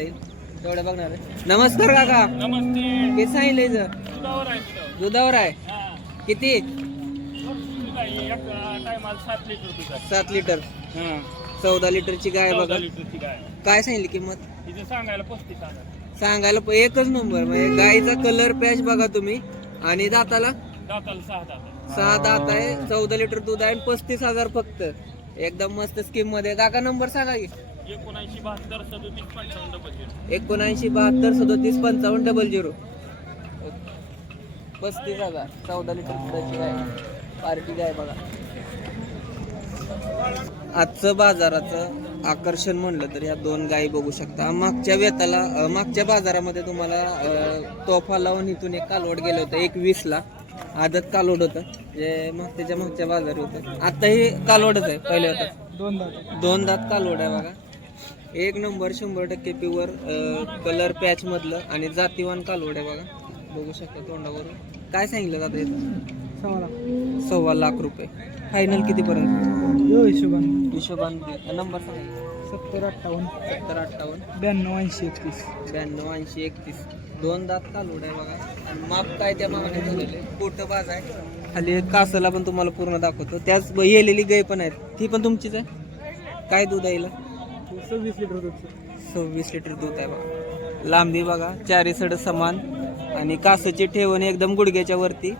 बघता येईल तेवढं बघणार आहे. नमस्कार काका. नमस्ते. किती सांगितलं इथं? दुधावर आहे दुधावर. दुधावर आहे. हा. किती? दूध आहे. एक टायमाला 7 लिटर दूध आहे. 7 लिटर. हा. 14 लिटरची गाय 14 बघा. लिटरची गाय. काय सांगितली किंमत? तिथे सांगायला 35,000. सांगायला एकच नंबर. म्हणजे गायीचा कलर पॅच बघा तुम्ही. आणि दाताला दाताला 6 दात. 6 दात आहे. 14 लिटर दूध आहे. 35,000 फक्त. एकदम मस्त स्कीम मध्ये. काका नंबर सांगा की. 79 72 37 55 79 72 37 55 00. 35,000 14 लिटर दुधाची गाय. पार्टी गाय बघा. आजचं बाजाराचं आकर्षण म्हणलं तर ह्या 2 गायी बघू शकता. मागच्या बाजारामध्ये तुम्हाला तोफा लावून इथून एक कालवड गेलं होतं 120 आदत कालवड होतं जे मागच्या बाजारी होतं. आता हे कालवडच आहे. पहिले होतं 2 दात कालवड आहे बघा. एक नंबर 100% प्युअर कलर पॅच मधलं आणि जातीवान कालवड आहे बघा. बघू शकता तोंडावरून. काय सांगितलं जातं इथं? 1.25 लाख रुपये. फायनल कितीपर्यंत? हिशोबान नंबर सांगा. 70 58 70 58 92 80 31. 92 80 31. 2 दात कालवड आहे बघा. आणि माप काय त्या मामाने झालेले पोट बाज आहे. खाली एक कासला पण तुम्हाला पूर्ण दाखवतो. त्याच येलेली गाय पण आहेत. ती पण तुमचीच आहे. काय दूध आहे हिला? 26 लिटर दूध. 26 लिटर दूध आहे बघा. लांबी बघा 4 सड समान आणि कासची ठेवण एकदम गुडघ्याच्या वरती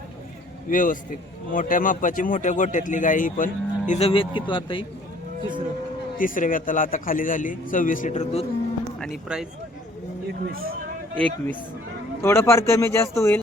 व्यवस्थित. मोठ्या मापाची मोठ्या गोट्यातली गाय ही पण. हिचं वेत किती आता? ही तिसऱ्या वेताला आता खाली झाली. 26 लिटर दूध आणि प्राइस 21. 21. थोडंफार कमी जास्त होईल.